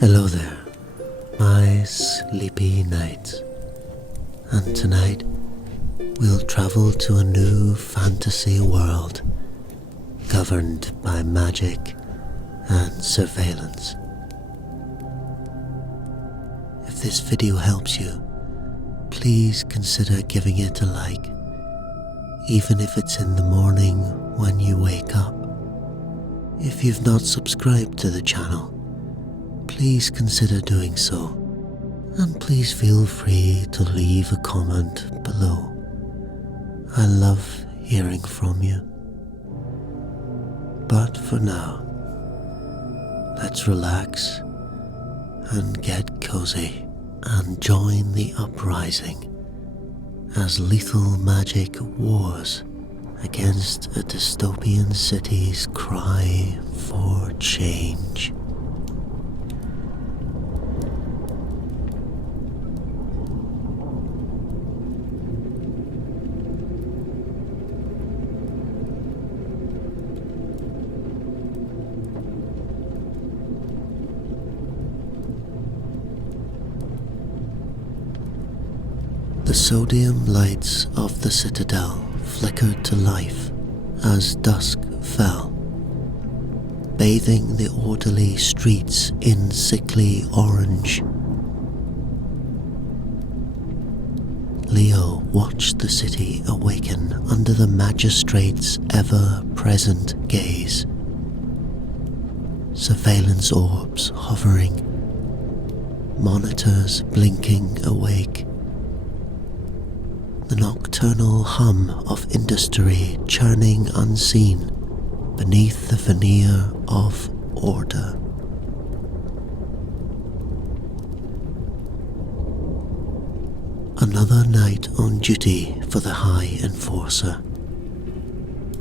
Hello there, my sleepy knights, and tonight we'll travel to a new fantasy world governed by magic and surveillance. If this video helps you, please consider giving it a like, even if it's in the morning when you wake up. If you've not subscribed to the channel, please consider doing so, and please feel free to leave a comment below. I love hearing from you. But for now, let's relax and get cozy and join the uprising as lethal magic wars against a dystopian city's cry for change. The sodium lights of the citadel flickered to life as dusk fell, bathing the orderly streets in sickly orange. Leo watched the city awaken under the Magistrate's ever-present gaze. Surveillance orbs hovering, monitors blinking awake, the nocturnal hum of industry churning unseen beneath the veneer of order. Another night on duty for the High Enforcer.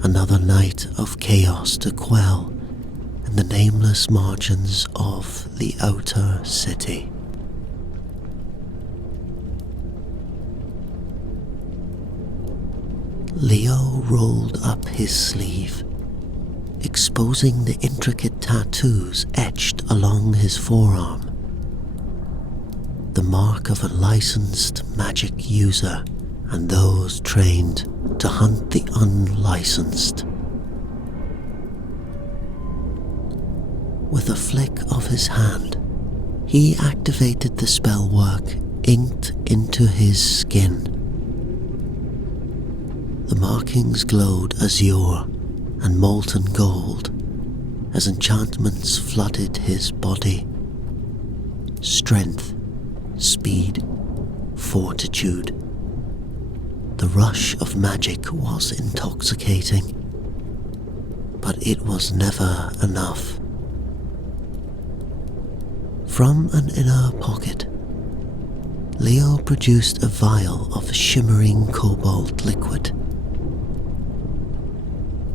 Another night of chaos to quell in the nameless margins of the outer city. Leo rolled up his sleeve, exposing the intricate tattoos etched along his forearm. The mark of a licensed magic user and those trained to hunt the unlicensed. With a flick of his hand, he activated the spellwork inked into his skin. The markings glowed azure and molten gold as enchantments flooded his body. Strength, speed, fortitude. The rush of magic was intoxicating, but it was never enough. From an inner pocket, Leo produced a vial of shimmering cobalt liquid.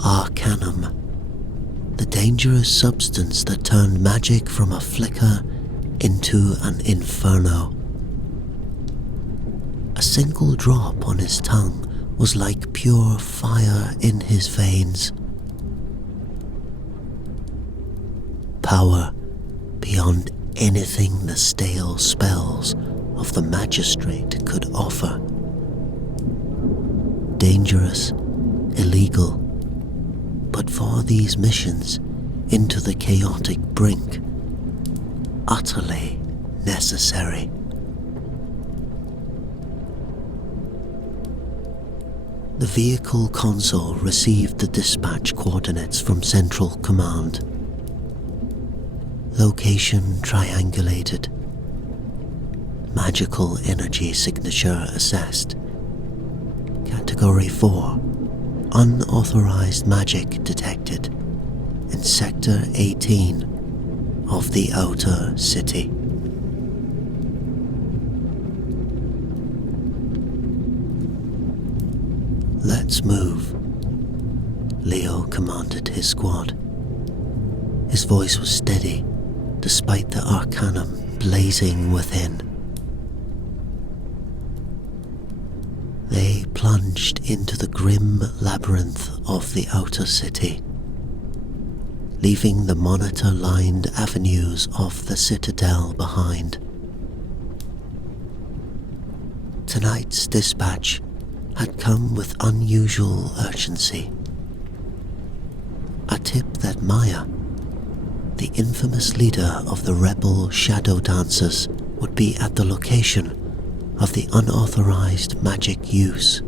Arcanum, the dangerous substance that turned magic from a flicker into an inferno. A single drop on his tongue was like pure fire in his veins. Power beyond anything the stale spells of the Magistrate could offer. Dangerous, illegal, but for these missions into the chaotic brink, utterly necessary. The vehicle console received the dispatch coordinates from Central Command. Location triangulated. Magical energy signature assessed. Category 4. Unauthorized magic detected in Sector 18 of the outer city. Let's move, Leo commanded his squad. His voice was steady, despite the arcanum blazing within. They plunged into the grim labyrinth of the outer city. leaving the monitor-lined avenues of the citadel behind. Tonight's dispatch had come with unusual urgency. A tip that Maya, the infamous leader of the rebel shadow dancers, would be at the location of the unauthorized magic use.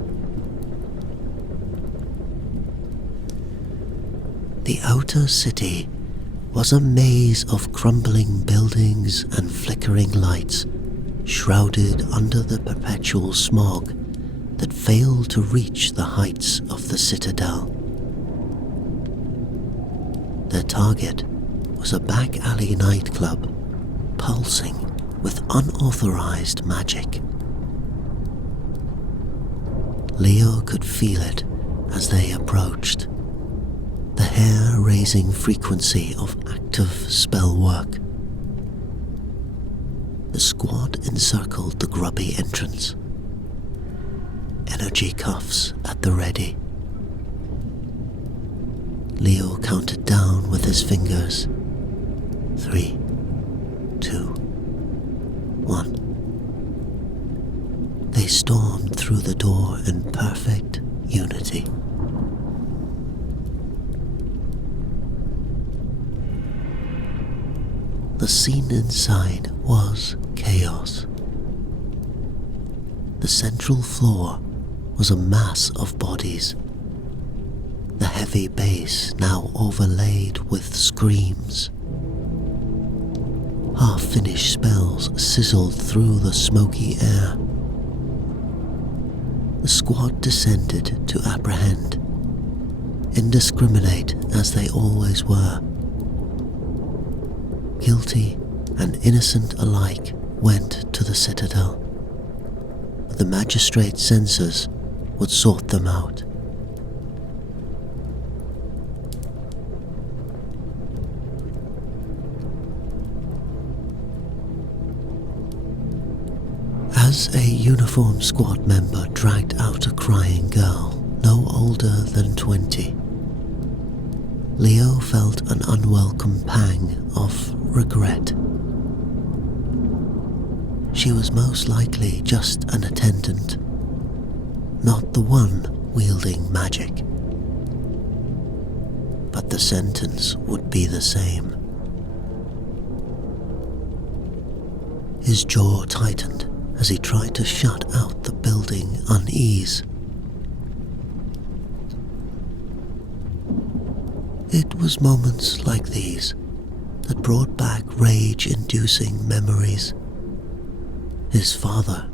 The outer city was a maze of crumbling buildings and flickering lights, shrouded under the perpetual smog that failed to reach the heights of the citadel. Their target was a back-alley nightclub, pulsing with unauthorized magic. Leo could feel it as they approached, the hair-raising frequency of active spell work. The squad encircled the grubby entrance, energy cuffs at the ready. Leo counted down with his fingers. 3, 2, 1. They stormed through the door in perfect unity. The scene inside was chaos. The central floor was a mass of bodies, the heavy bass now overlaid with screams. Half-finished spells sizzled through the smoky air. The squad descended to apprehend, indiscriminate as they always were. Guilty and innocent alike went to the citadel, but the magistrate's censors would sort them out. As a uniformed squad member dragged out a crying girl no older than 20, Leo felt an unwelcome pang of regret. She was most likely just an attendant, not the one wielding magic. But the sentence would be the same. His jaw tightened as he tried to shut out the building unease. It was moments like these that brought back rage-inducing memories. His father,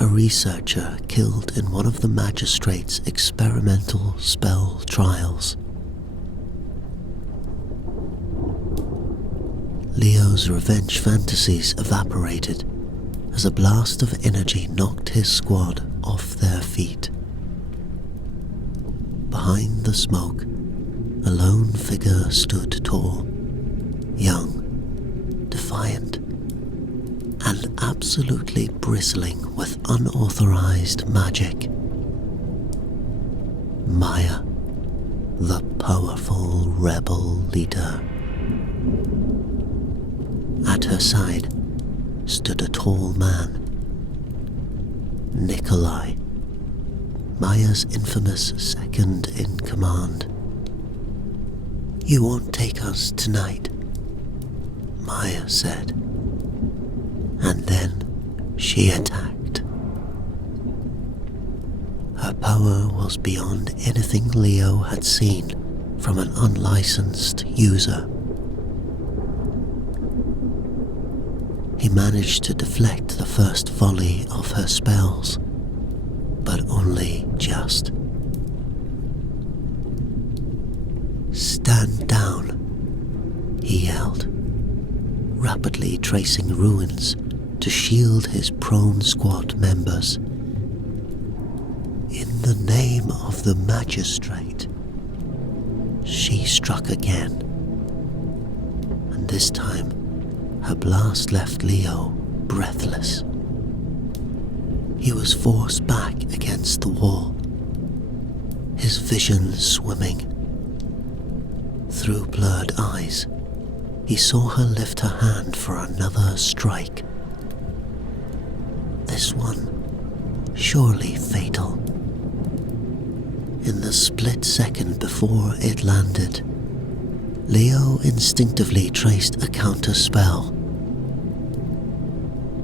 a researcher killed in one of the Magistrate's experimental spell trials. Leo's revenge fantasies evaporated as a blast of energy knocked his squad off their feet. Behind the smoke, a lone figure stood tall, young, defiant, and absolutely bristling with unauthorized magic. Maya, the powerful rebel leader. At her side stood a tall man, Nikolai, Maya's infamous second in command. "You won't take us tonight," Maya said. And then she attacked. Her power was beyond anything Leo had seen from an unlicensed user. He managed to deflect the first volley of her spells, but only just. "Stand down," he yelled, rapidly tracing runes to shield his prone squad members. "In the name of the Magistrate." She struck again, and this time her blast left Leo breathless. He was forced back against the wall, his vision swimming. through blurred eyes, he saw her lift her hand for another strike. This one, surely fatal. In the split second before it landed, Leo instinctively traced a counter spell.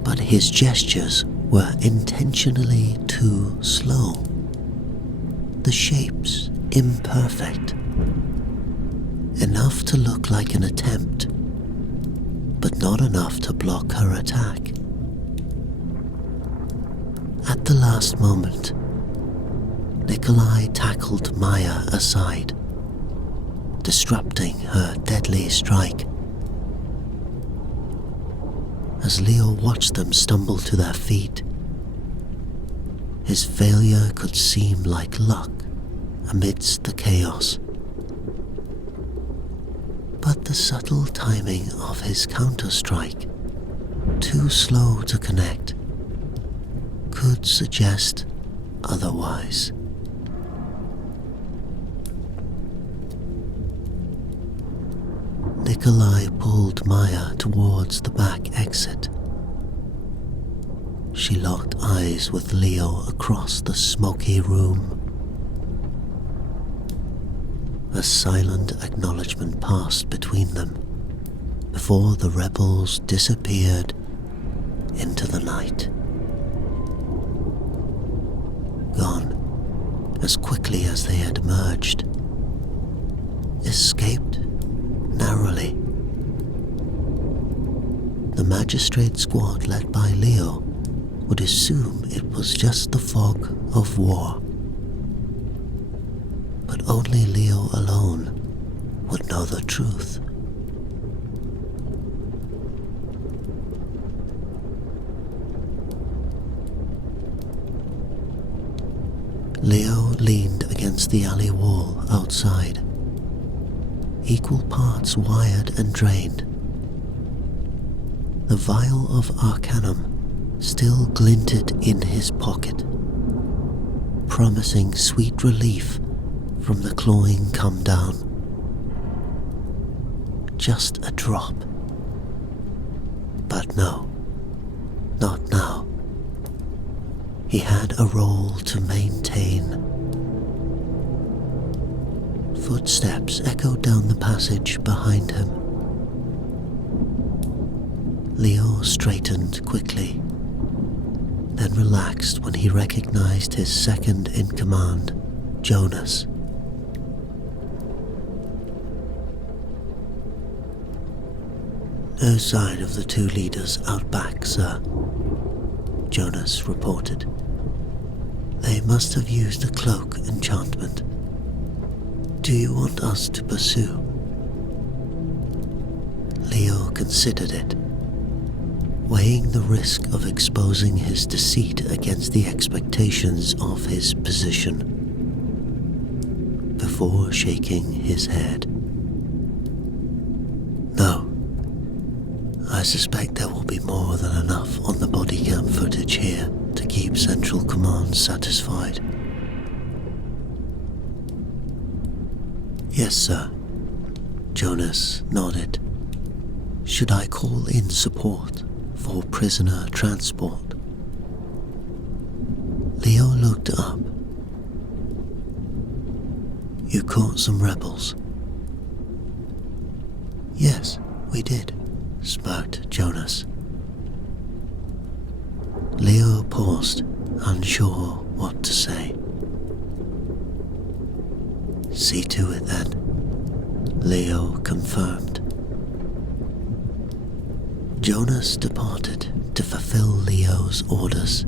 But his gestures were intentionally too slow. The shapes imperfect. Enough to look like an attempt, but not enough to block her attack. At the last moment, Nikolai tackled Maya aside, disrupting her deadly strike. As Leo watched them stumble to their feet, his failure could seem like luck amidst the chaos. But the subtle timing of his counter-strike, too slow to connect, could suggest otherwise. Nikolai pulled Maya towards the back exit. She locked eyes with Leo across the smoky room. A silent acknowledgement passed between them before the rebels disappeared into the night. Gone as quickly as they had emerged. Escaped narrowly. The Magistrate squad led by Leo would assume it was just the fog of war. But only Leo alone would know the truth. Leo leaned against the alley wall outside, equal parts wired and drained. The vial of arcanum still glinted in his pocket, promising sweet relief from the clawing come down. Just a drop. But no, not now. He had a role to maintain. Footsteps echoed down the passage behind him. Leo straightened quickly, then relaxed when he recognized his second in command, Jonas. No sign of the two leaders out back, sir, Jonas reported. They must have used a cloak enchantment. Do you want us to pursue? Leo considered it, weighing the risk of exposing his deceit against the expectations of his position, before shaking his head. No. I suspect there will be more than enough on the body cam footage here to keep Central Command satisfied. Yes, sir. Jonas nodded. Should I call in support for prisoner transport? Leo looked up. You caught some rebels? Yes, we did, smirked Jonas. Leo paused, unsure what to say. See to it then, Leo confirmed. Jonas departed to fulfill Leo's orders,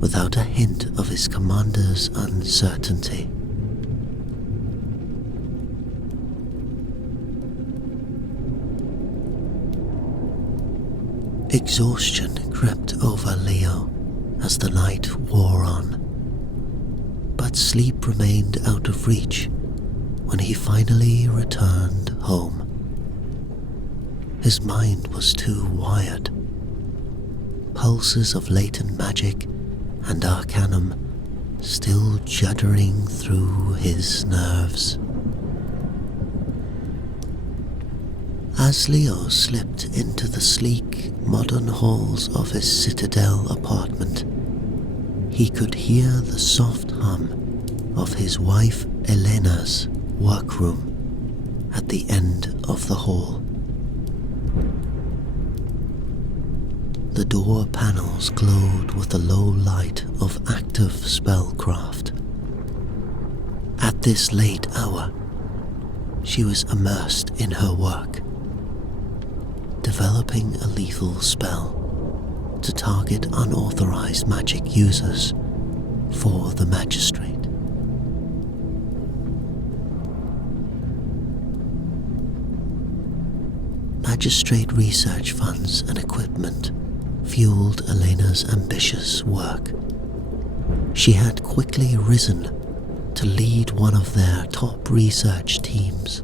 without a hint of his commander's uncertainty. Exhaustion crept over Leo as the night wore on, but sleep remained out of reach when he finally returned home. His mind was too wired. Pulses of latent magic and arcanum still juddering through his nerves. As Leo slipped into the sleek, modern halls of his Citadel apartment, he could hear the soft hum of his wife Elena's workroom at the end of the hall. The door panels glowed with the low light of active spellcraft. At this late hour, she was immersed in her work, developing a lethal spell to target unauthorized magic users for the Magistrate. Magistrate research funds and equipment fueled Elena's ambitious work. She had quickly risen to lead one of their top research teams.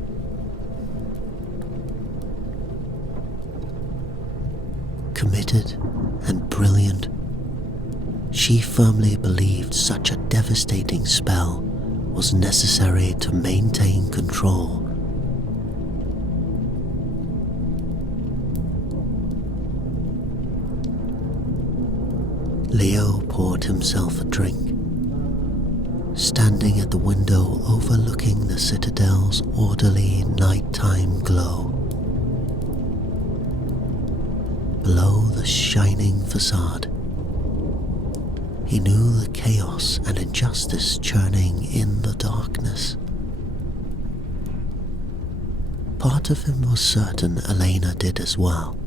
Committed and brilliant, she firmly believed such a devastating spell was necessary to maintain control. Leo poured himself a drink, standing at the window overlooking the Citadel's orderly nighttime glow. Below the shining facade, he knew the chaos and injustice churning in the darkness. Part of him was certain Elena did as well.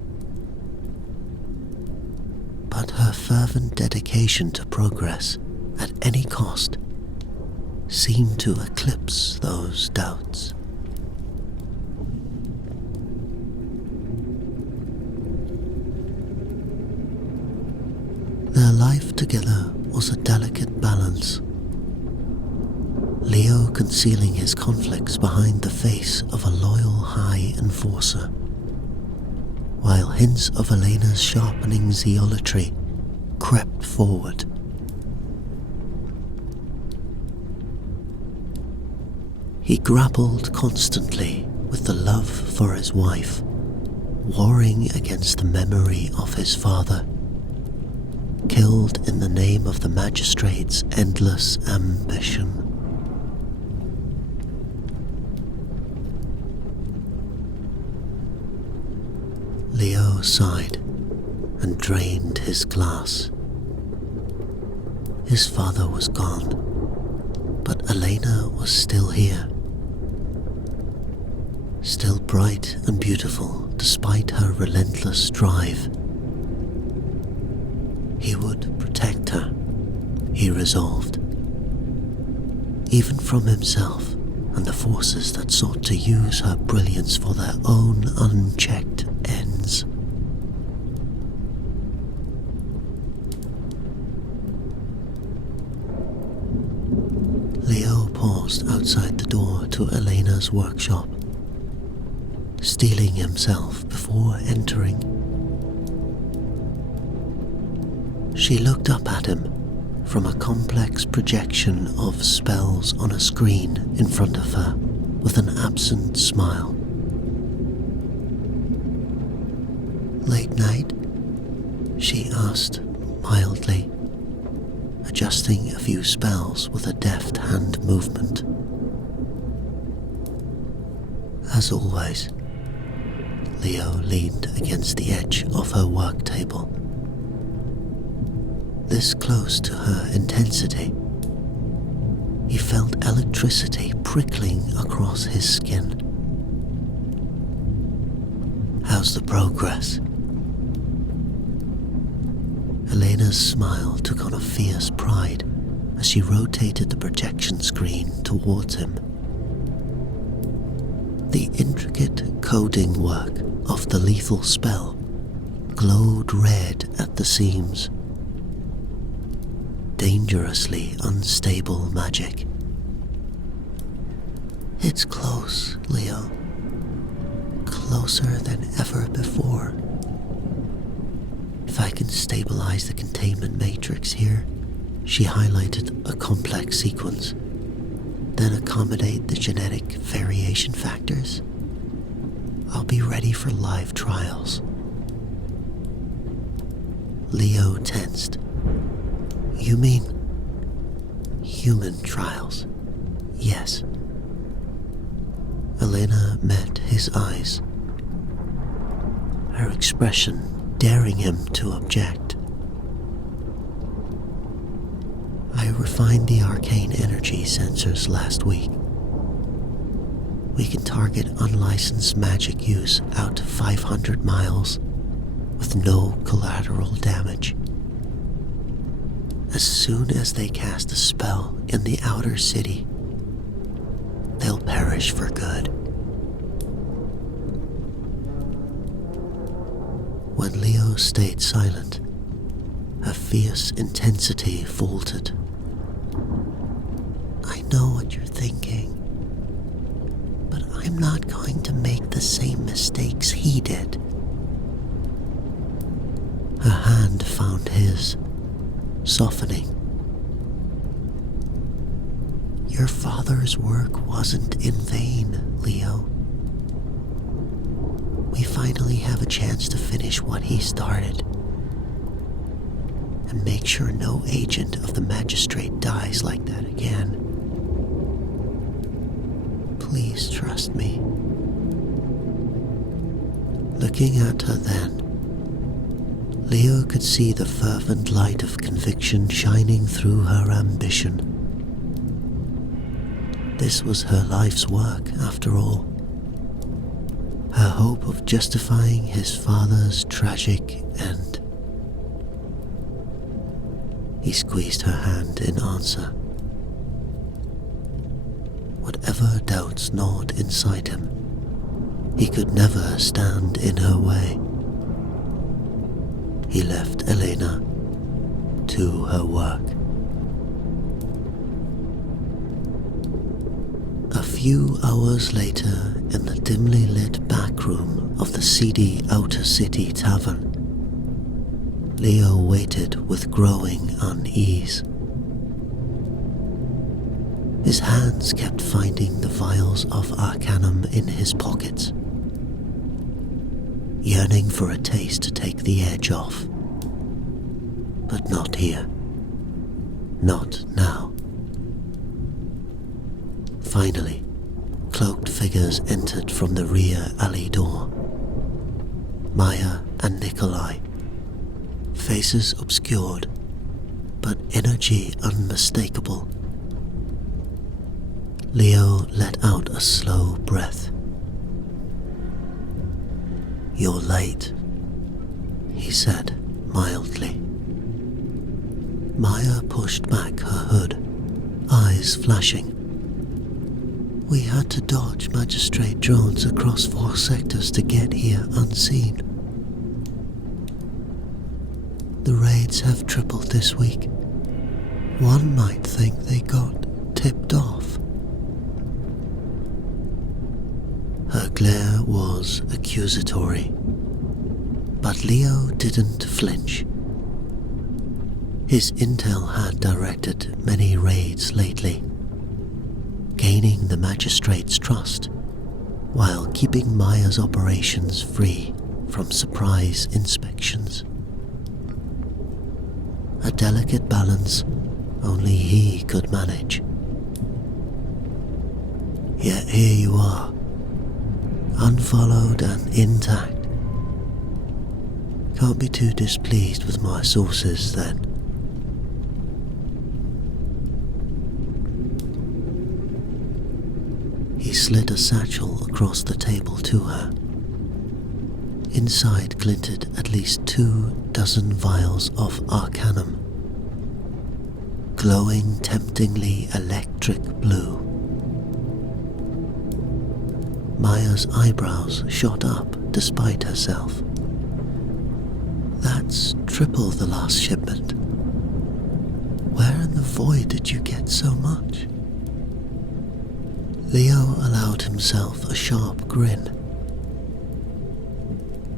But her fervent dedication to progress at any cost seemed to eclipse those doubts. Their life together was a delicate balance, Leo concealing his conflicts behind the face of a loyal high enforcer, while hints of Elena's sharpening zealotry crept forward. He grappled constantly with the love for his wife, warring against the memory of his father, killed in the name of the Magistrate's endless ambition. Leo sighed and drained his glass. His father was gone, but Elena was still here. Still bright and beautiful despite her relentless drive. He would protect her, he resolved, even from himself and the forces that sought to use her brilliance for their own unchecked ends. Leo paused outside the door to Elena's workshop, steeling himself before entering. She looked up at him from a complex projection of spells on a screen in front of her with an absent smile. "Late night?" she asked mildly, adjusting a few spells with a deft hand movement. As always, Leo leaned against the edge of her work table. This close to her intensity, he felt electricity prickling across his skin. "How's the progress?" Elena's smile took on a fierce pride as she rotated the projection screen towards him. The intricate coding work of the lethal spell glowed red at the seams. Dangerously unstable magic. "It's close, Leo. Closer than ever before. If I can stabilize the containment matrix here," she highlighted a complex sequence, "then accommodate the genetic variation factors, I'll be ready for live trials. Leo tensed. You mean human trials? Yes. Elena met his eyes, her expression daring him to object. I refined the arcane energy sensors last week. We can target unlicensed magic use out to 500 miles with no collateral damage. As soon as they cast a spell in the outer city, they'll perish for good. When Leo stayed silent, her fierce intensity faltered. I know what you're thinking, but I'm not going to make the same mistakes he did. Her hand found his, softening. Your father's work wasn't in vain, Leo. We finally have a chance to finish what he started and make sure no agent of the Magistrate dies like that again. Please trust me. Looking at her then, Leo could see the fervent light of conviction shining through her ambition. This was her life's work, after all. Her hope of justifying his father's tragic end. He squeezed her hand in answer. Whatever doubts gnawed inside him, he could never stand in her way. He left Elena to her work. A few hours later, in the dimly lit back room of the seedy outer city tavern, Leo waited with growing unease. His hands kept finding the vials of arcanum in his pockets, yearning for a taste to take the edge off. But not here. Not now. Finally, cloaked figures entered from the rear alley door. Maya and Nikolai, faces obscured, but energy unmistakable. Leo let out a slow breath. You're late, he said mildly. Maya pushed back her hood, eyes flashing. We had to dodge Magistrate drones across 4 sectors to get here unseen. The raids have tripled this week. One might think they got tipped off. Her glare was accusatory, but Leo didn't flinch. His intel had directed many raids lately, gaining the Magistrate's trust while keeping Maya's operations free from surprise inspections. A delicate balance only he could manage. Yet here you are, unfollowed and intact. Can't be too displeased with my sources then. He slid a satchel across the table to her. Inside glinted at least 24 vials of arcanum, glowing temptingly electric blue. Maya's eyebrows shot up despite herself. That's triple the last shipment. Where in the void did you get so much? Leo allowed himself a sharp grin.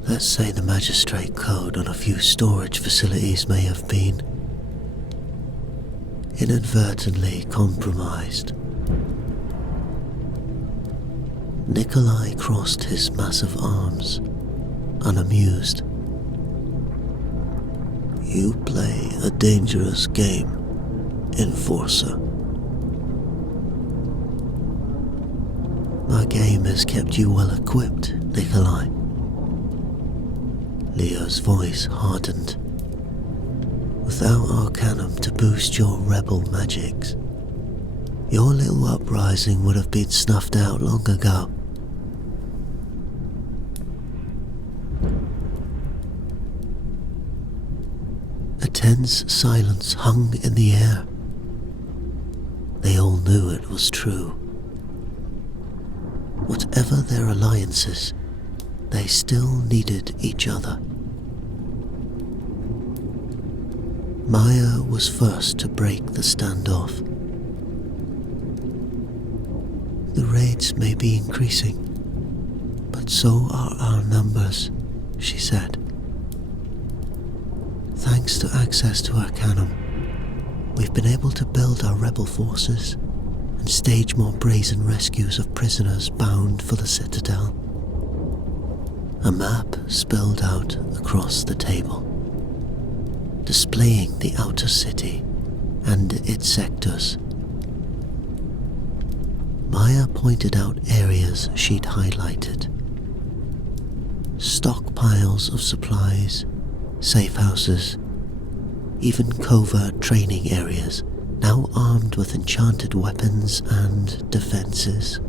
Let's say the Magistrate code on a few storage facilities may have been inadvertently compromised. Nikolai crossed his massive arms, unamused. You play a dangerous game, Enforcer. My game has kept you well equipped, Nikolai. Leo's voice hardened. Without Arcanum to boost your rebel magics, your little uprising would have been snuffed out long ago. A tense silence hung in the air. They all knew it was true. Whatever their alliances, they still needed each other. Maya was first to break the standoff. The raids may be increasing, but so are our numbers, she said. Thanks to access to Arcanum, we've been able to build our rebel forces and stage more brazen rescues of prisoners bound for the Citadel. A map spilled out across the table, displaying the outer city and its sectors. Maya pointed out areas she'd highlighted. Stockpiles of supplies, safe houses, even covert training areas, now armed with enchanted weapons and defenses.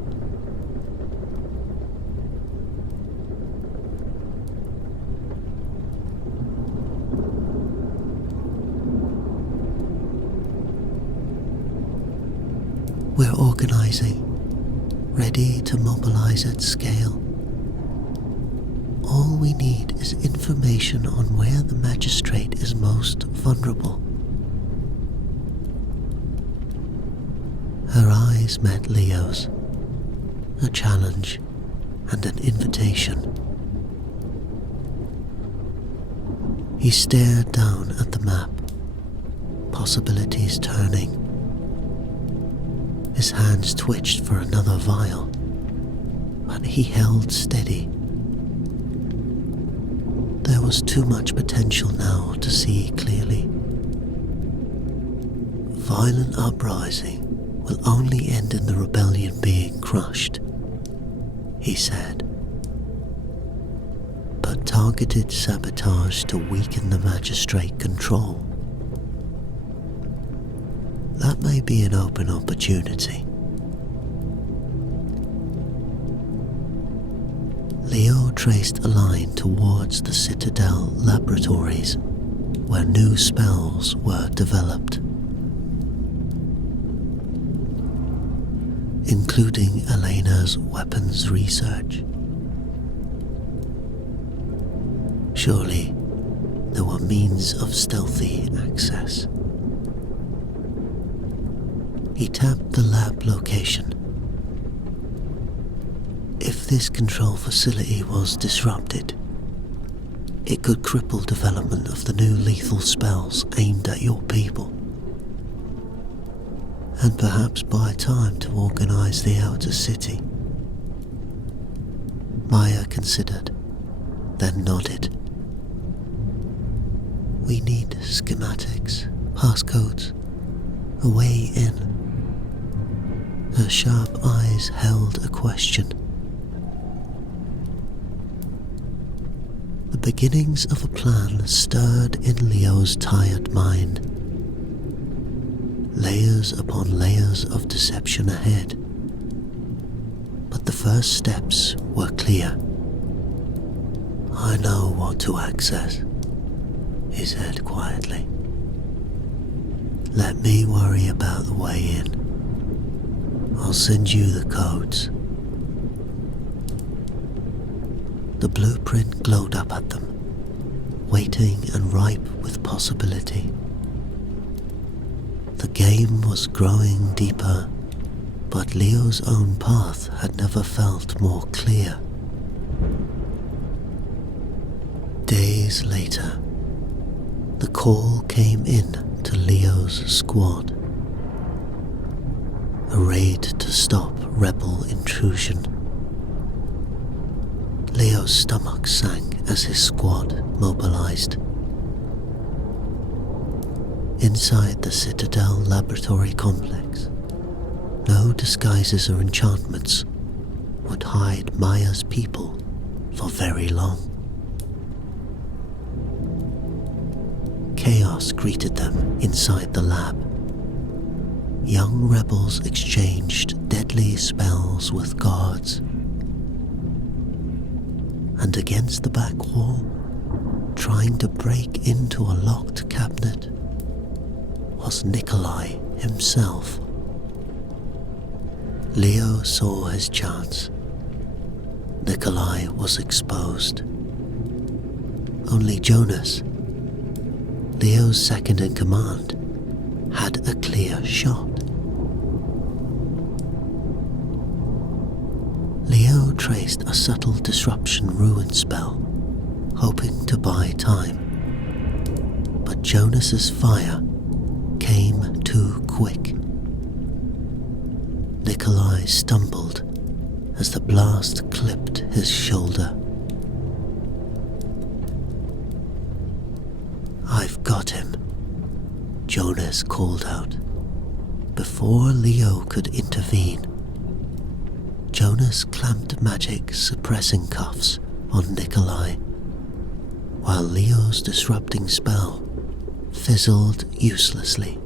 We're organizing, ready to mobilize at scale. All we need is information on where the Magistrate is most vulnerable. Her eyes met Leo's, a challenge and an invitation. He stared down at the map, possibilities turning. His hands twitched for another vial, but he held steady. There was too much potential now to see clearly. Violent uprising will only end in the rebellion being crushed, he said. But targeted sabotage to weaken the Magistrate control, that may be an open opportunity. Leo traced a line towards the Citadel laboratories, where new spells were developed, including Elena's weapons research. Surely, there were means of stealthy access. He tapped the lab location. If this control facility was disrupted, it could cripple development of the new lethal spells aimed at your people, and perhaps buy time to organize the outer city. Maya considered, then nodded. We need schematics, passcodes, a way in. Her sharp eyes held a question. The beginnings of a plan stirred in Leo's tired mind. Layers upon layers of deception ahead. But the first steps were clear. I know what to access, he said quietly. Let me worry about the way in. I'll send you the codes. The blueprint glowed up at them, waiting and ripe with possibility. The game was growing deeper, but Leo's own path had never felt more clear. Days later, the call came in to Leo's squad. A raid to stop rebel intrusion. Leo's stomach sank as his squad mobilized. Inside the Citadel laboratory complex, no disguises or enchantments would hide Maya's people for very long. Chaos greeted them inside the lab. Young rebels exchanged deadly spells with guards. And against the back wall, trying to break into a locked cabinet, was Nikolai himself. Leo saw his chance. Nikolai was exposed. Only Jonas, Leo's second in command, had a clear shot. Leo traced a subtle disruption ruin spell, hoping to buy time. But Jonas's fire came too quick. Nikolai stumbled as the blast clipped his shoulder. "I've got him," Jonas called out. Before Leo could intervene, Jonas clamped magic suppressing cuffs on Nikolai, while Leo's disrupting spell fizzled uselessly.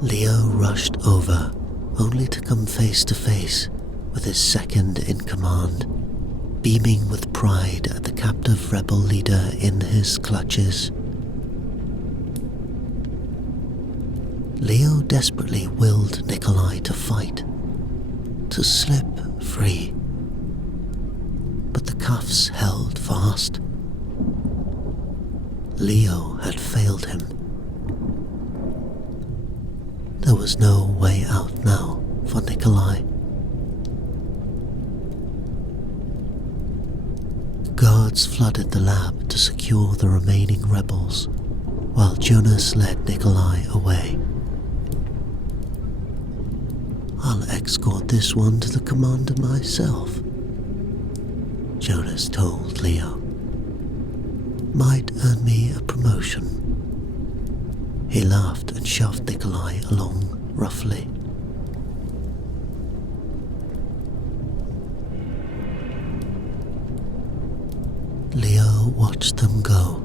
Leo rushed over, only to come face to face with his second in command, beaming with pride at the captive rebel leader in his clutches. Leo desperately willed Nikolai to fight, to slip free. But the cuffs held fast. Leo had failed him. There was no way out now for Nikolai. Guards flooded the lab to secure the remaining rebels, while Jonas led Nikolai away. "I'll escort this one to the commander myself," Jonas told Leo. "Might earn me a promotion." He laughed and shoved Nikolai along roughly. Leo watched them go,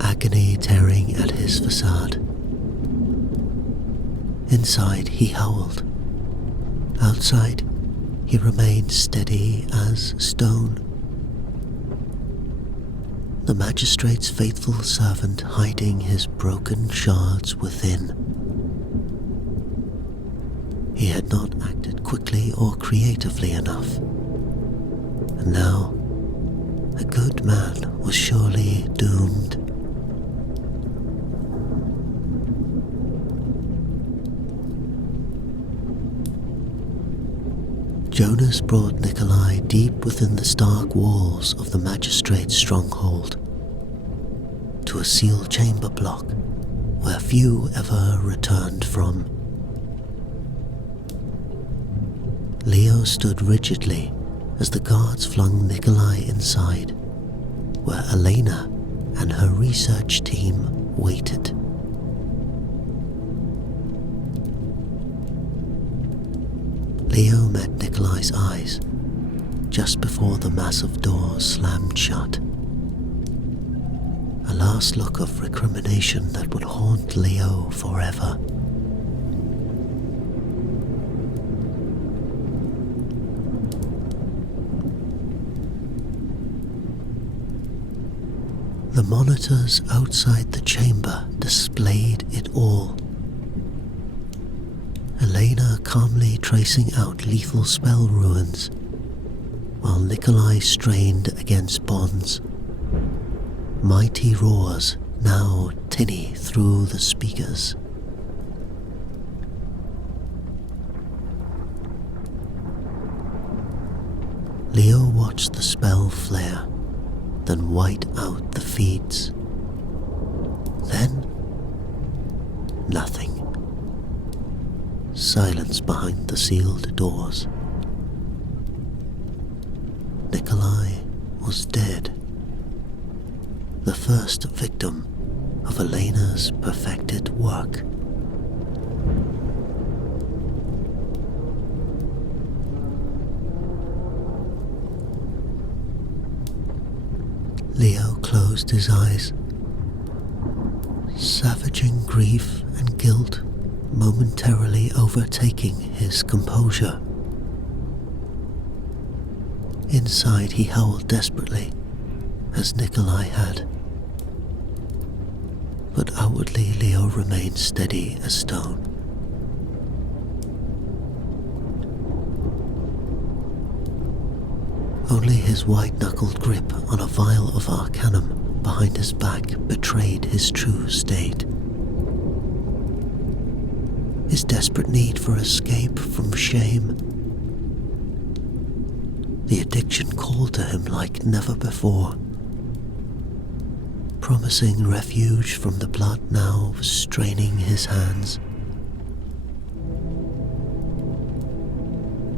agony tearing at his facade. Inside he howled. Outside he remained steady as stone. The magistrate's faithful servant hiding his broken shards within. He had not acted quickly or creatively enough, and now a good man was surely doomed. Jonas brought Nikolai deep within the stark walls of the magistrate's stronghold, to a sealed chamber block where few ever returned from. Leo stood rigidly as the guards flung Nikolai inside, where Elena and her research team waited. Leo met Nikolai's eyes just before the massive door slammed shut. A last look of recrimination that would haunt Leo forever. The monitors outside the chamber displayed it all. Elena calmly tracing out lethal spell ruins, while Nikolai strained against bonds. Mighty roars now tinny through the speakers. Leo watched the spell flare, then white out the feeds. Then, nothing. Silence behind the sealed doors. Nikolai was dead. The first victim of Elena's perfected work. Leo closed his eyes, savaging grief and guilt momentarily overtaking his composure. Inside he howled desperately, as Nikolai had. But outwardly Leo remained steady as stone. Only his white-knuckled grip on a vial of arcanum behind his back betrayed his true state. His desperate need for escape from shame. The addiction called to him like never before, promising refuge from the blood now straining his hands.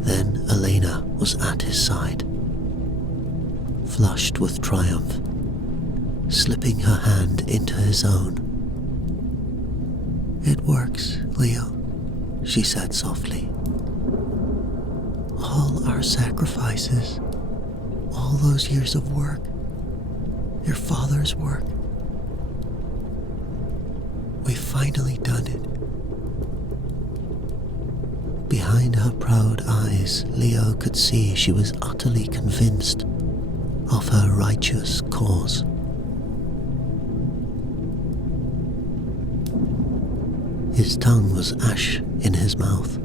Then Elena was at his side, flushed with triumph, slipping her hand into his own. "It works, Leo," she said softly. "All our sacrifices, all those years of work, your father's work, we've finally done it." Behind her proud eyes, Leo could see she was utterly convinced of her righteous cause. His tongue was ash in his mouth.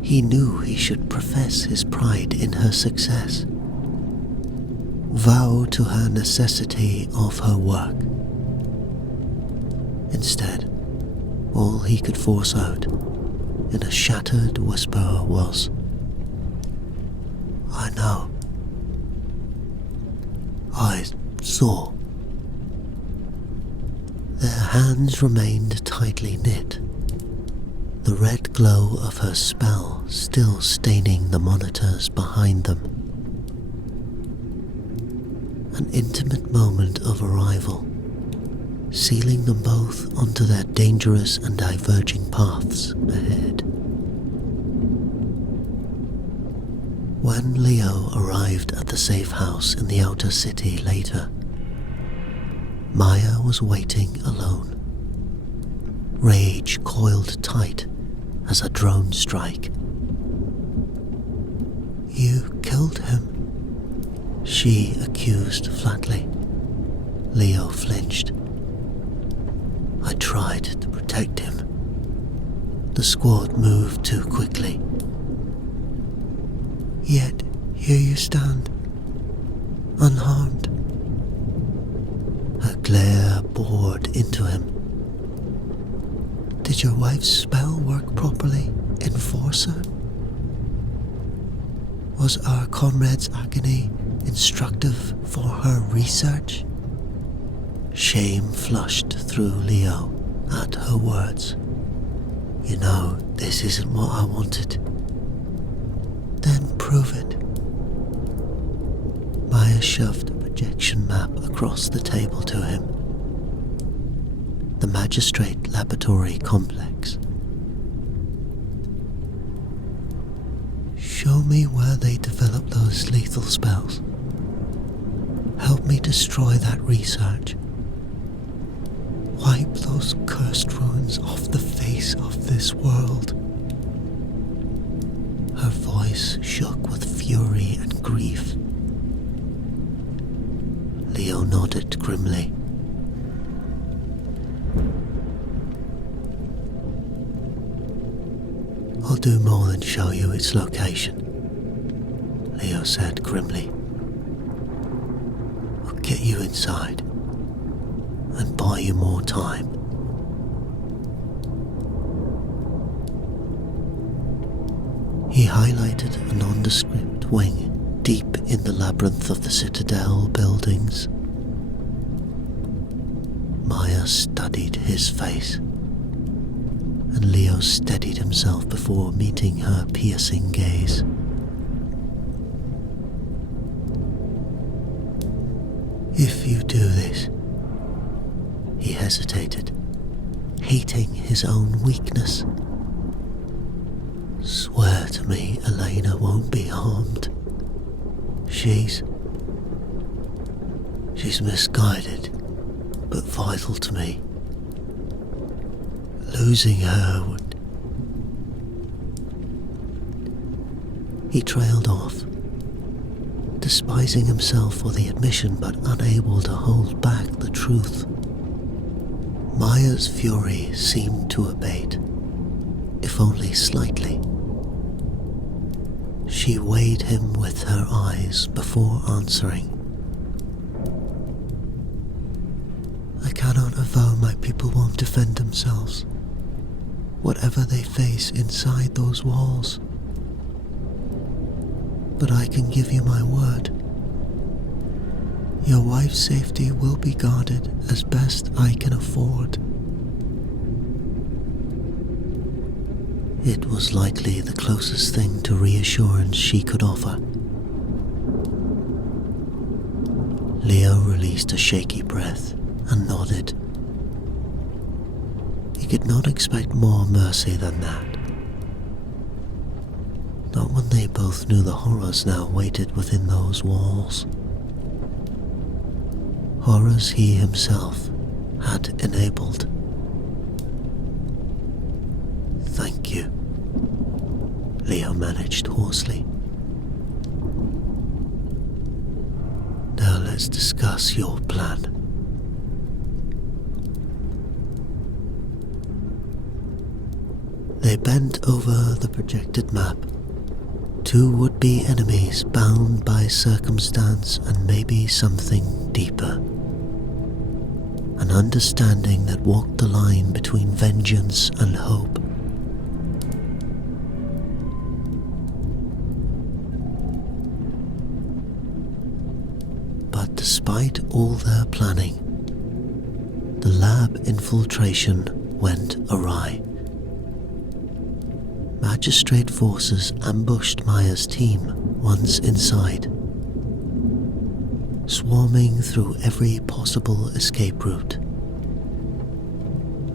He knew he should profess his pride in her success, vow to her necessity of her work. Instead, all he could force out in a shattered whisper was, "I know. I saw." Their hands remained tightly knit, the red glow of her spell still staining the monitors behind them. An intimate moment of arrival, sealing them both onto their dangerous and diverging paths ahead. When Leo arrived at the safe house in the outer city later, Maya was waiting alone, rage coiled tight as a drone strike. "You killed him," she accused flatly. Leo flinched. "I tried to protect him. The squad moved too quickly. Yet here you stand, unharmed." Her glare bored into him. "Did your wife's spell work properly, Enforcer? Was our comrade's agony instructive for her research?" Shame flushed through Leo at her words. "You know, this isn't what I wanted." "Then prove it." Maya shoved a projection map across the table to him. The Magistrate laboratory complex. "Show me where they developed those lethal spells. Help me destroy that research. Wipe those cursed ruins off the face of this world." Her voice shook with fury and grief. Leo nodded grimly. "I'll do more than show you its location," Leo said grimly. "I'll get you inside and buy you more time." He highlighted a nondescript wing deep in the labyrinth of the Citadel buildings. Maya studied his face, and Leo steadied himself before meeting her piercing gaze. If you do this, he hesitated, hating his own weakness. Swear to me Elena won't be harmed. She's misguided, but vital to me. Losing her would... He trailed off, despising himself for the admission but unable to hold back the truth. Maya's fury seemed to abate, if only slightly. She weighed him with her eyes before answering. I cannot avow my people won't defend themselves, whatever they face inside those walls. But I can give you my word. Your wife's safety will be guarded as best I can afford. It was likely the closest thing to reassurance she could offer. Leo released a shaky breath and nodded. He could not expect more mercy than that. Not when they both knew the horrors now waited within those walls. Horrors he himself had enabled. Thank you, Leo managed hoarsely. Now let's discuss your plan. They bent over the projected map. Two would-be enemies bound by circumstance and maybe something deeper. An understanding that walked the line between vengeance and hope. But despite all their planning, the lab infiltration went awry. Magistrate forces ambushed Maya's team once inside, swarming through every possible escape route.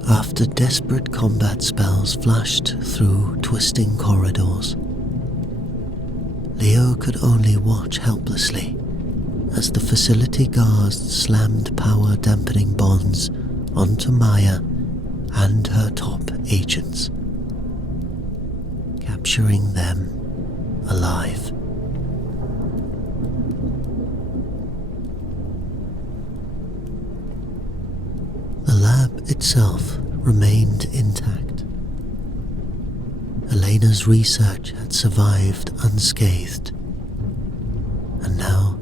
After desperate combat spells flashed through twisting corridors, Leo could only watch helplessly as the facility guards slammed power-dampening bonds onto Maya and her top agents, capturing them alive. The lab itself remained intact. Elena's research had survived unscathed, and now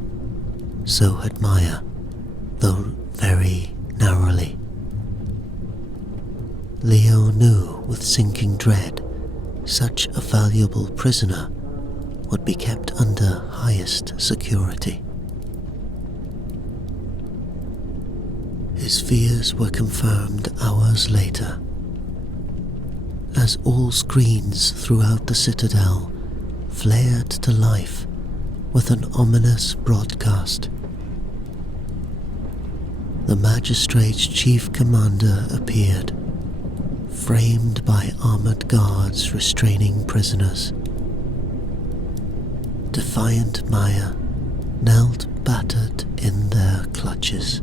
so had Maya, though very narrowly. Leo knew with sinking dread such a valuable prisoner would be kept under highest security. His fears were confirmed hours later, as all screens throughout the Citadel flared to life with an ominous broadcast. The Magistrate's chief commander appeared, framed by armored guards restraining prisoners. Defiant Maya knelt battered in their clutches.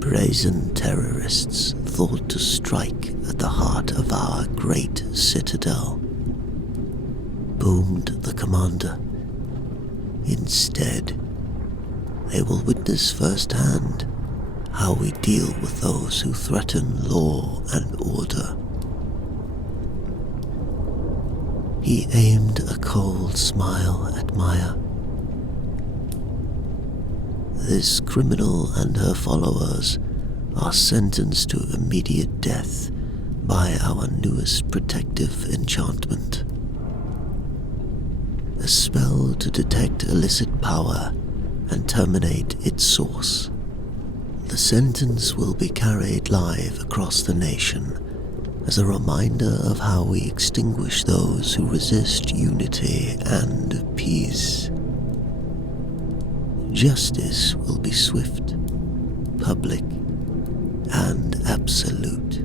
Brazen terrorists thought to strike at the heart of our great citadel, boomed the commander. Instead, they will witness firsthand how we deal with those who threaten law and order. He aimed a cold smile at Maya. This criminal and her followers are sentenced to immediate death by our newest protective enchantment. A spell to detect illicit power and terminate its source. The sentence will be carried live across the nation as a reminder of how we extinguish those who resist unity and peace. justice will be swift, public, and absolute.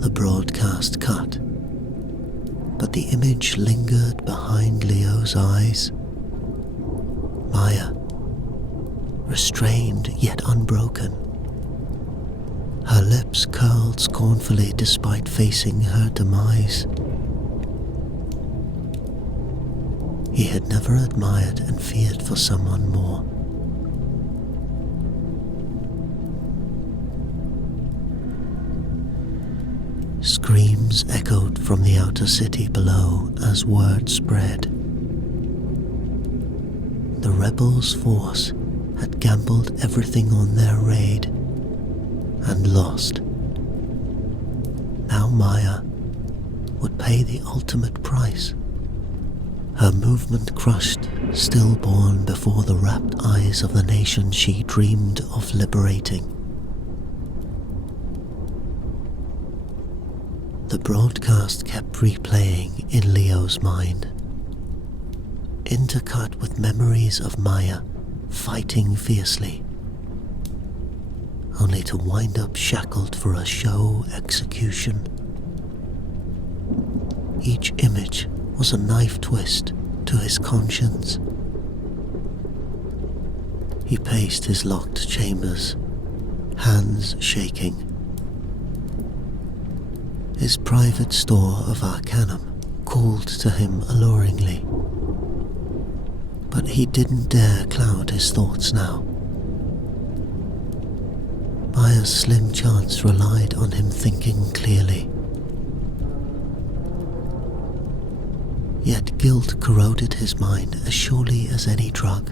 The broadcast cut, but the image lingered behind Leo's eyes. Maya, restrained yet unbroken, her lips curled scornfully despite facing her demise. He had never admired and feared for someone more. Screams echoed from the outer city below as word spread. The rebels' force had gambled everything on their raid and lost. Now Maya would pay the ultimate price. Her movement crushed, stillborn before the rapt eyes of the nation she dreamed of liberating. The broadcast kept replaying in Leo's mind, intercut with memories of Maya fighting fiercely, only to wind up shackled for a show execution. Each image was a knife twist to his conscience. He paced his locked chambers, hands shaking. His private store of arcanum called to him alluringly, but he didn't dare cloud his thoughts now. Maya's slim chance relied on him thinking clearly. Yet guilt corroded his mind as surely as any drug.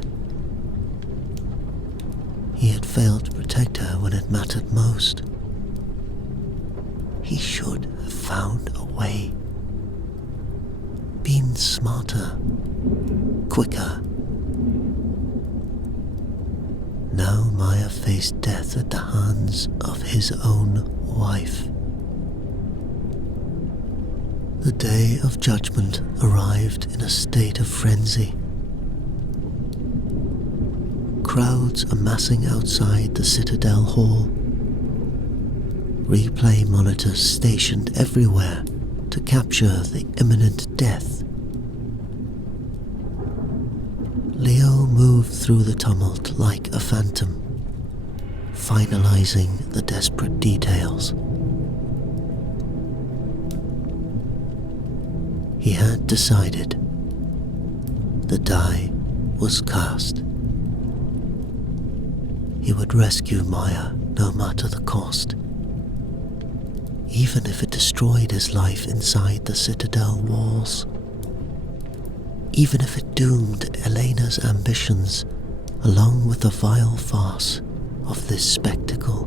He had failed to protect her when it mattered most. He should have found a way. Been smarter, quicker. Now Maya faced death at the hands of his own wife. The day of judgment arrived in a state of frenzy. Crowds amassing outside the Citadel Hall. Replay monitors stationed everywhere to capture the imminent death. Leo moved through the tumult like a phantom, finalizing the desperate details. He had decided. The die was cast. He would rescue Maya no matter the cost, even if it destroyed his life inside the Citadel walls. Even if it doomed Elena's ambitions along with the vile farce of this spectacle.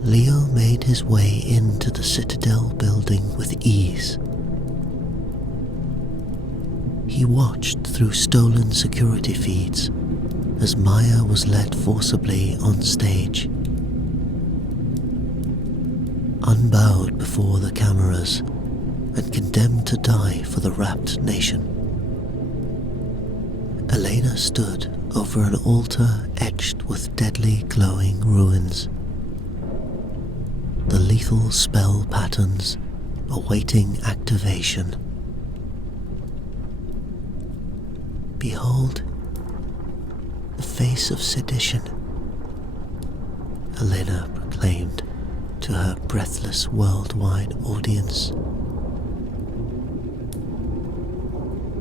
Leo made his way into the Citadel building with ease. He watched through stolen security feeds as Maya was led forcibly on stage. Unbowed before the cameras and condemned to die for the rapt nation. Elena stood over an altar etched with deadly glowing ruins. The lethal spell patterns awaiting activation. Behold, the face of sedition, Elena proclaimed to her breathless worldwide audience.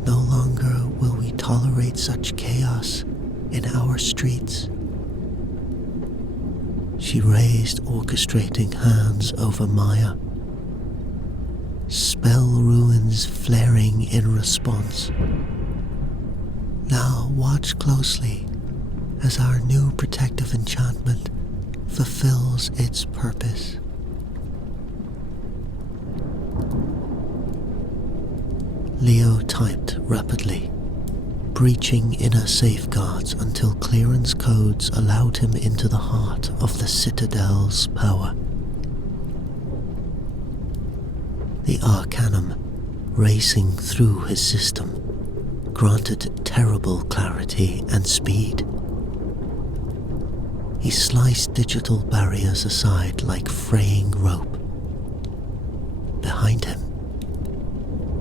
No longer will we tolerate such chaos in our streets. She raised orchestrating hands over Maya, spell ruins flaring in response. Now watch closely as our new protective enchantment fulfills its purpose. Leo typed rapidly, breaching inner safeguards until clearance codes allowed him into the heart of the Citadel's power. The Arcanum racing through his system, granted terrible clarity and speed. He sliced digital barriers aside like fraying rope. Behind him,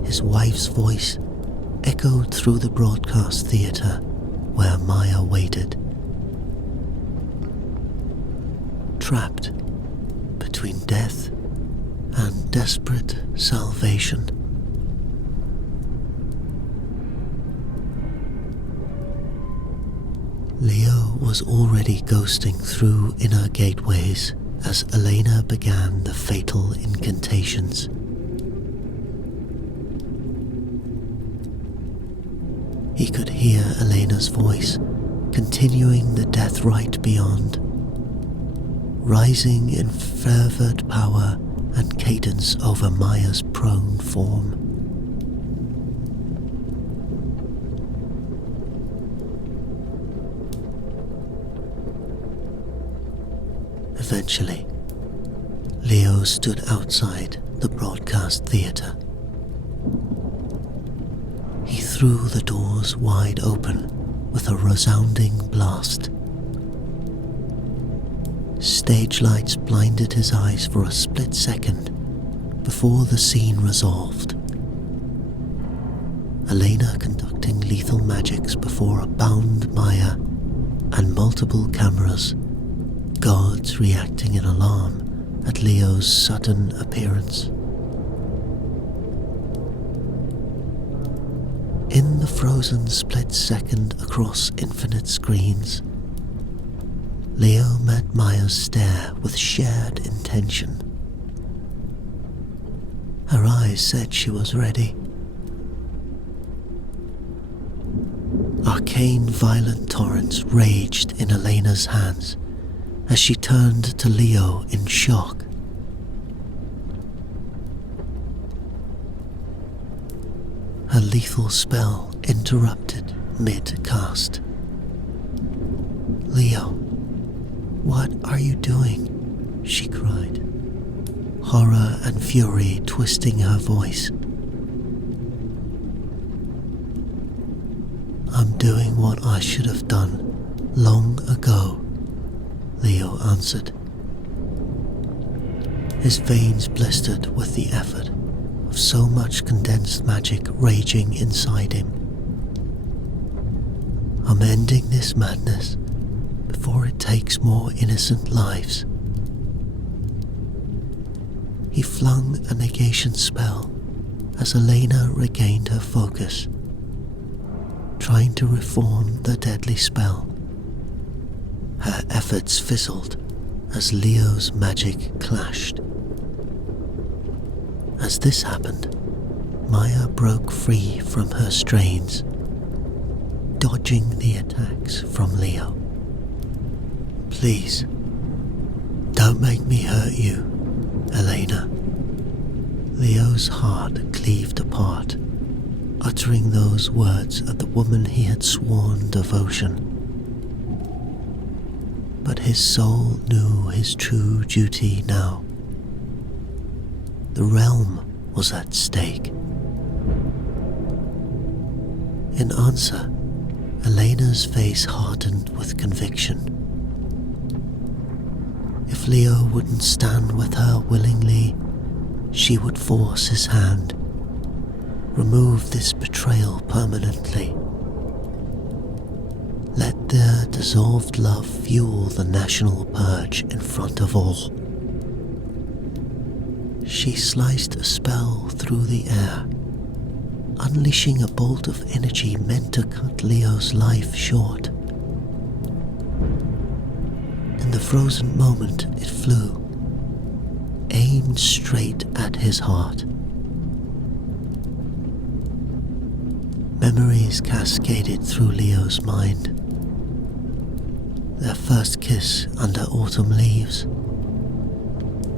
his wife's voice echoed through the broadcast theatre where Maya waited. Trapped between death and desperate salvation. Leo was already ghosting through inner gateways as Elena began the fatal incantations. He could hear Elena's voice, continuing the death rite beyond, rising in fervid power and cadence over Maya's prone form. Eventually, Leo stood outside the broadcast theatre. He threw the doors wide open with a resounding blast. Stage lights blinded his eyes for a split second before the scene resolved. Elena conducting lethal magics before a bound Maya and multiple cameras, guards reacting in alarm at Leo's sudden appearance. In the frozen split second across infinite screens, Leo met Maya's stare with shared intention. Her eyes said she was ready. Arcane violent torrents raged in Elena's hands as she turned to Leo in shock. Her lethal spell interrupted mid-cast. "Leo, what are you doing?" she cried, horror and fury twisting her voice. "I'm doing what I should have done long ago," Leo answered. His veins blistered with the effort of so much condensed magic raging inside him. "I'm ending this madness before it takes more innocent lives." He flung a negation spell as Elena regained her focus, trying to reform the deadly spell. Her efforts fizzled as Leo's magic clashed. As this happened, Maya broke free from her strains, dodging the attacks from Leo. "Please, don't make me hurt you, Elena." Leo's heart cleaved apart, uttering those words at the woman he had sworn devotion. But his soul knew his true duty now. The realm was at stake. In answer, Elena's face hardened with conviction. If Leo wouldn't stand with her willingly, she would force his hand, remove this betrayal permanently. Let their dissolved love fuel the national purge in front of all. She sliced a spell through the air, unleashing a bolt of energy meant to cut Leo's life short. In the frozen moment, it flew, aimed straight at his heart. Memories cascaded through Leo's mind. Their first kiss under autumn leaves.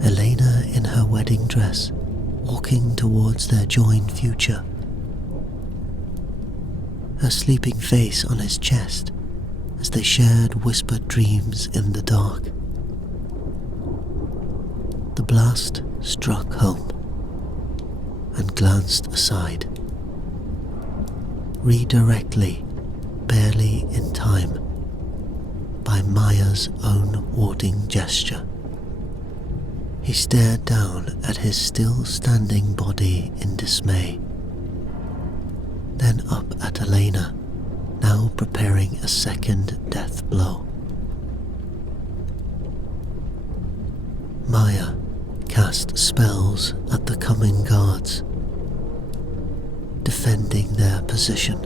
Elena in her wedding dress, walking towards their joined future. Her sleeping face on his chest as they shared whispered dreams in the dark. The blast struck home, and glanced aside. Redirectly, barely in time, by Maya's own warding gesture. He stared down at his still standing body in dismay, then up at Elena, now preparing a second death blow. Maya cast spells at the coming guards, defending their position.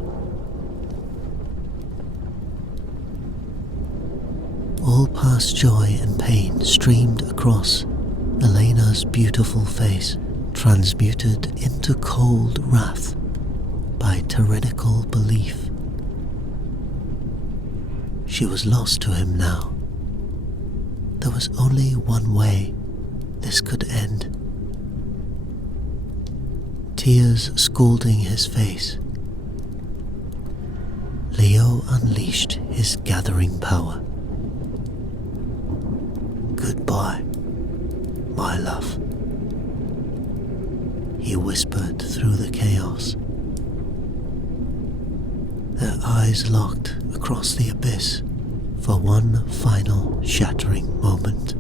All past joy and pain streamed across Elena's beautiful face, transmuted into cold wrath by tyrannical belief. She was lost to him now. There was only one way this could end. Tears scalding his face, Leo unleashed his gathering power. "Goodbye, my love," he whispered through the chaos. Their eyes locked across the abyss for one final shattering moment.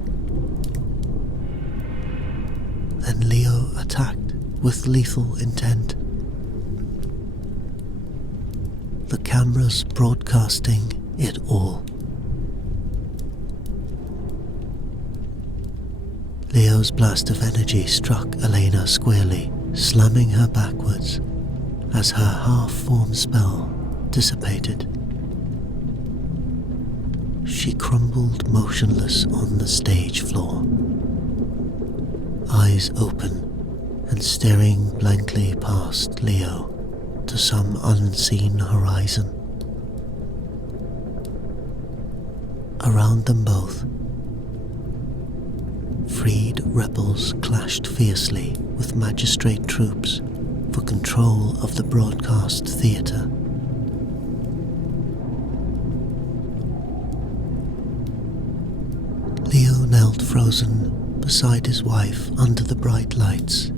Then Leo attacked with lethal intent. The cameras broadcasting it all. Leo's blast of energy struck Elena squarely, slamming her backwards as her half-formed spell dissipated. She crumbled motionless on the stage floor, eyes open and staring blankly past Leo to some unseen horizon. Around them both, freed rebels clashed fiercely with Magistrate troops for control of the broadcast theatre. Leo knelt frozen beside his wife under the bright lights,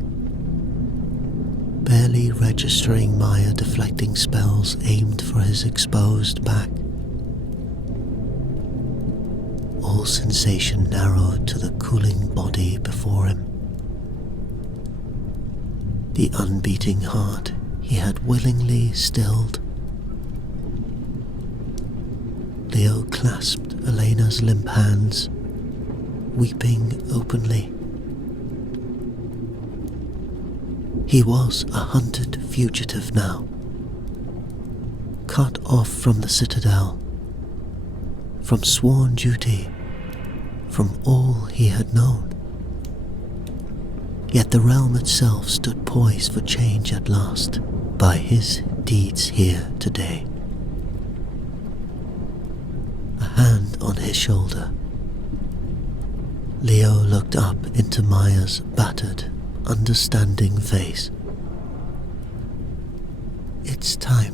barely registering Maya deflecting spells aimed for his exposed back. All sensation narrowed to the cooling body before him. The unbeating heart he had willingly stilled. Leo clasped Elena's limp hands, weeping openly. He was a hunted fugitive now, cut off from the citadel, from sworn duty, from all he had known. Yet the realm itself stood poised for change at last by his deeds here today. A hand on his shoulder, Leo looked up into Maya's battered, understanding face. "It's time,"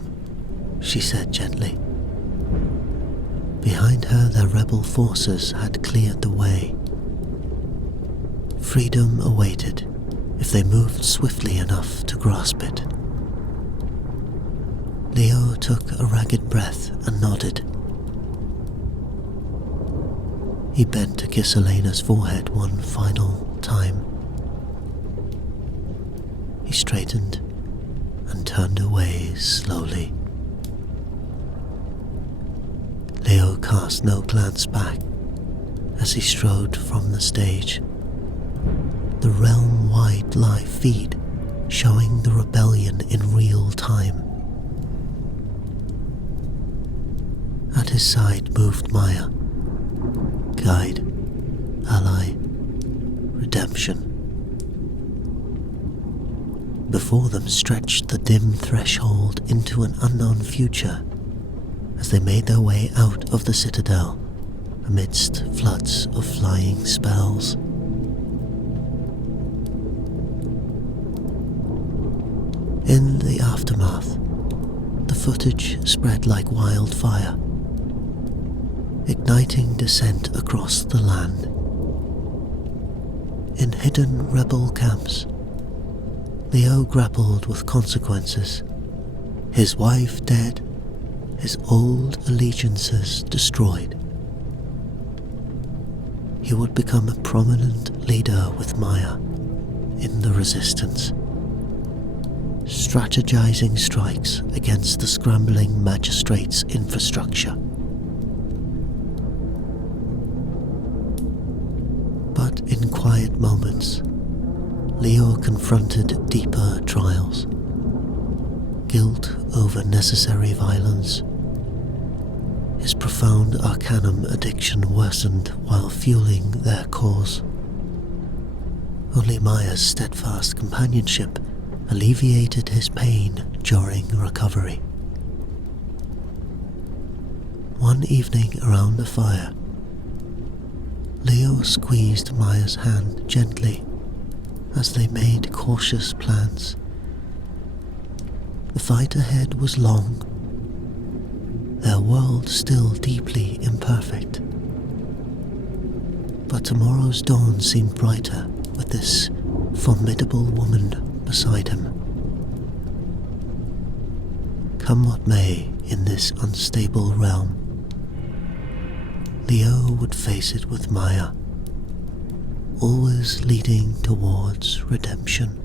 she said gently. Behind her, the rebel forces had cleared the way. Freedom awaited if they moved swiftly enough to grasp it. Leo took a ragged breath and nodded. He bent to kiss Elena's forehead one final time. He straightened and turned away slowly. Leo cast no glance back as he strode from the stage, the realm-wide live feed showing the rebellion in real time. At his side moved Maya, guide, ally, redemption. Before them stretched the dim threshold into an unknown future as they made their way out of the citadel amidst floods of flying spells. In the aftermath, the footage spread like wildfire, igniting dissent across the land. In hidden rebel camps, Leo grappled with consequences. His wife dead, his old allegiances destroyed. He would become a prominent leader with Maya in the resistance, strategizing strikes against the scrambling Magistrate's infrastructure. But in quiet moments, Leo confronted deeper trials. Guilt over necessary violence. His profound arcanum addiction worsened while fueling their cause. Only Maya's steadfast companionship alleviated his pain during recovery. One evening around a fire, Leo squeezed Maya's hand gently as they made cautious plans. The fight ahead was long, their world still deeply imperfect. But tomorrow's dawn seemed brighter with this formidable woman beside him. Come what may in this unstable realm, Leo would face it with Maya, always leading towards redemption.